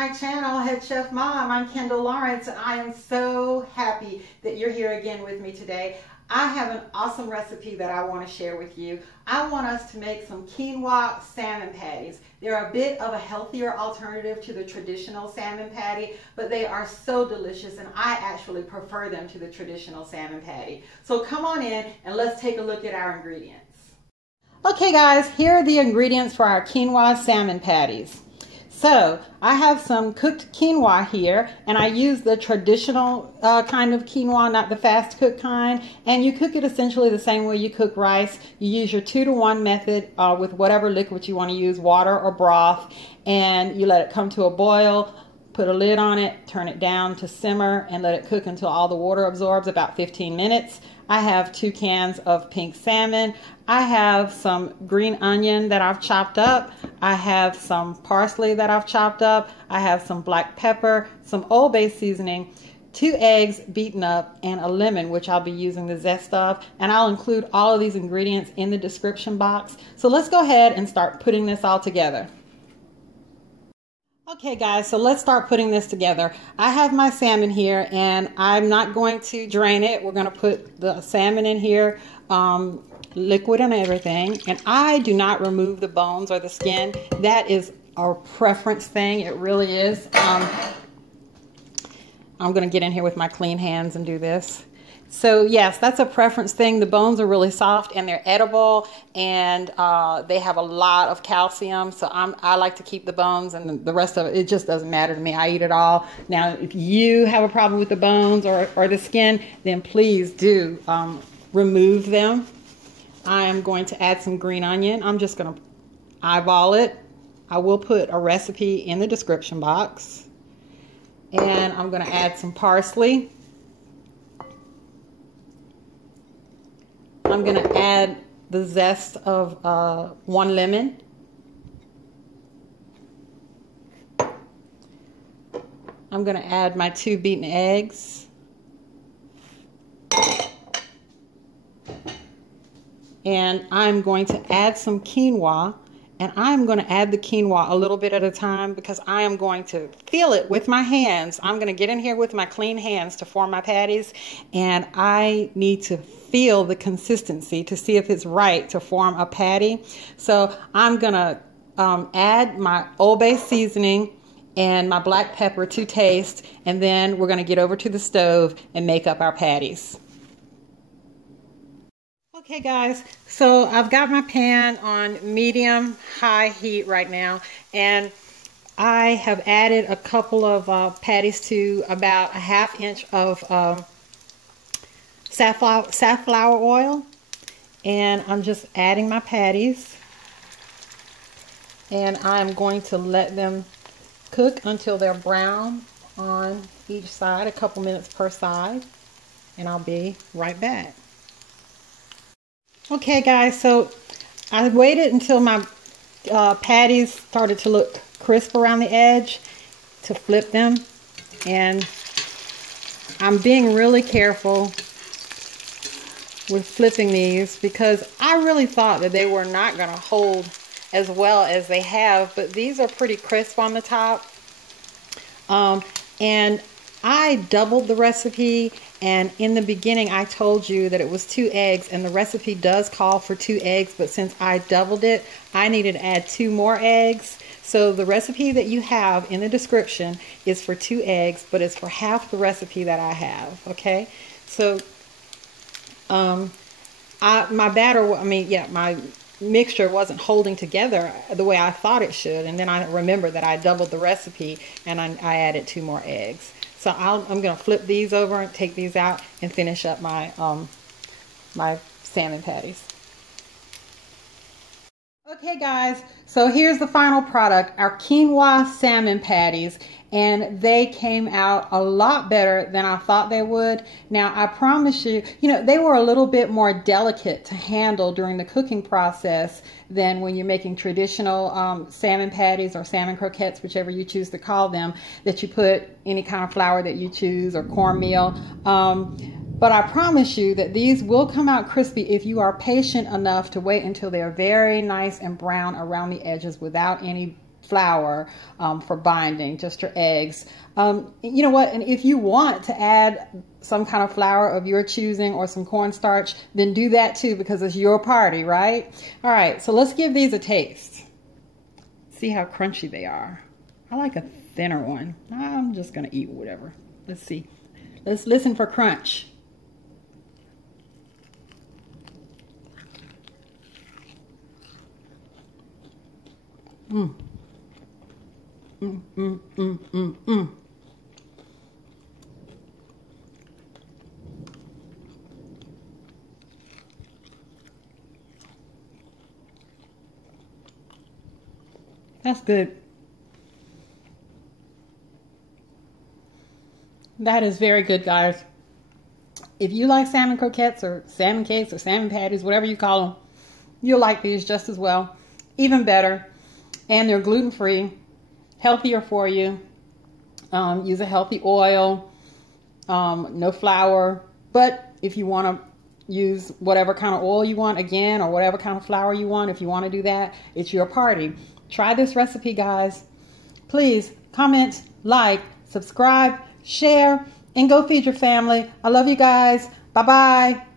my channel, Head Chef Mom. I'm Kendall Lawrence, and I am so happy that you're here again with me today. I have an awesome recipe that I want to share with you. I want us to make some quinoa salmon patties. They're a bit of a healthier alternative to the traditional salmon patty, but they are so delicious, and I actually prefer them to the traditional salmon patty. So come on in and let's take a look at our ingredients. Okay guys, here are the ingredients for our quinoa salmon patties. So I have some cooked quinoa here, and I use the traditional kind of quinoa, not the fast cooked kind. And you cook it essentially the same way you cook rice. You use your 2-to-1 method with whatever liquid you want to use, water or broth, and you let it come to a boil. Put a lid on it, turn it down to simmer, and let it cook until all the water absorbs, about 15 minutes. I have 2 cans of pink salmon. I have some green onion that I've chopped up. I have some parsley that I've chopped up. I have some black pepper, some Old Bay seasoning, 2 eggs beaten up, and a lemon, which I'll be using the zest of. And I'll include all of these ingredients in the description box. So let's go ahead and start putting this all together. Okay guys, so let's start putting this together. I have my salmon here, and I'm not going to drain it. We're going to put the salmon in here, liquid and everything. And I do not remove the bones or the skin. That is a preference thing. It really is. I'm going to get in here with my clean hands and do this. So yes, that's a preference thing. The bones are really soft and they're edible, and they have a lot of calcium. So I like to keep the bones, and the rest of it, it just doesn't matter to me. I eat it all. Now, if you have a problem with the bones or the skin, then please do remove them. I am going to add some green onion. I'm just going to eyeball it. I will put a recipe in the description box. And I'm going to add some parsley. I'm going to add the zest of 1 lemon. I'm going to add my 2 beaten eggs. And I'm going to add some quinoa. And I'm going to add the quinoa a little bit at a time, because I am going to feel it with my hands. I'm going to get in here with my clean hands to form my patties, and I need to feel the consistency to see if it's right to form a patty. So I'm going to add my Old Bay seasoning and my black pepper to taste, and then we're going to get over to the stove and make up our patties. Okay guys, so I've got my pan on medium-high heat right now, and I have added a couple of patties to about a 1/2 inch of safflower oil, and I'm just adding my patties, and I'm going to let them cook until they're brown on each side, a couple minutes per side, and I'll be right back. Okay guys, so I waited until my patties started to look crisp around the edge to flip them, and I'm being really careful with flipping these, because I really thought that they were not going to hold as well as they have, but these are pretty crisp on the top. And I doubled the recipe, and in the beginning I told you that it was 2 eggs, and the recipe does call for 2 eggs, but since I doubled it, I needed to add 2 more eggs. So the recipe that you have in the description is for 2 eggs, but it's for half the recipe that I have, okay? So my mixture wasn't holding together the way I thought it should, and then I remembered that I doubled the recipe, and I added 2 more eggs. So I'm going to flip these over and take these out and finish up my my salmon patties. Okay guys, so here's the final product, our quinoa salmon patties, and they came out a lot better than I thought they would. Now I promise you, they were a little bit more delicate to handle during the cooking process than when you're making traditional salmon patties or salmon croquettes, whichever you choose to call them, that you put any kind of flour that you choose or cornmeal. But I promise you that these will come out crispy if you are patient enough to wait until they're very nice and brown around the edges without any flour for binding, just your eggs. You know what? And if you want to add some kind of flour of your choosing or some cornstarch, then do that too, because it's your party, right? All right, so let's give these a taste. See how crunchy they are. I like a thinner one. I'm just gonna eat whatever. Let's see. Let's listen for crunch. Mm. Mm, mm, mm, mm, mm. That's good. That is very good, guys. If you like salmon croquettes or salmon cakes or salmon patties, whatever you call them, you'll like these just as well. Even better. And they're gluten-free, healthier for you. Use a healthy oil, no flour. But if you want to use whatever kind of oil you want, again, or whatever kind of flour you want, if you want to do that, it's your party. Try this recipe, guys. Please comment, like, subscribe, share, and go feed your family. I love you guys. Bye-bye.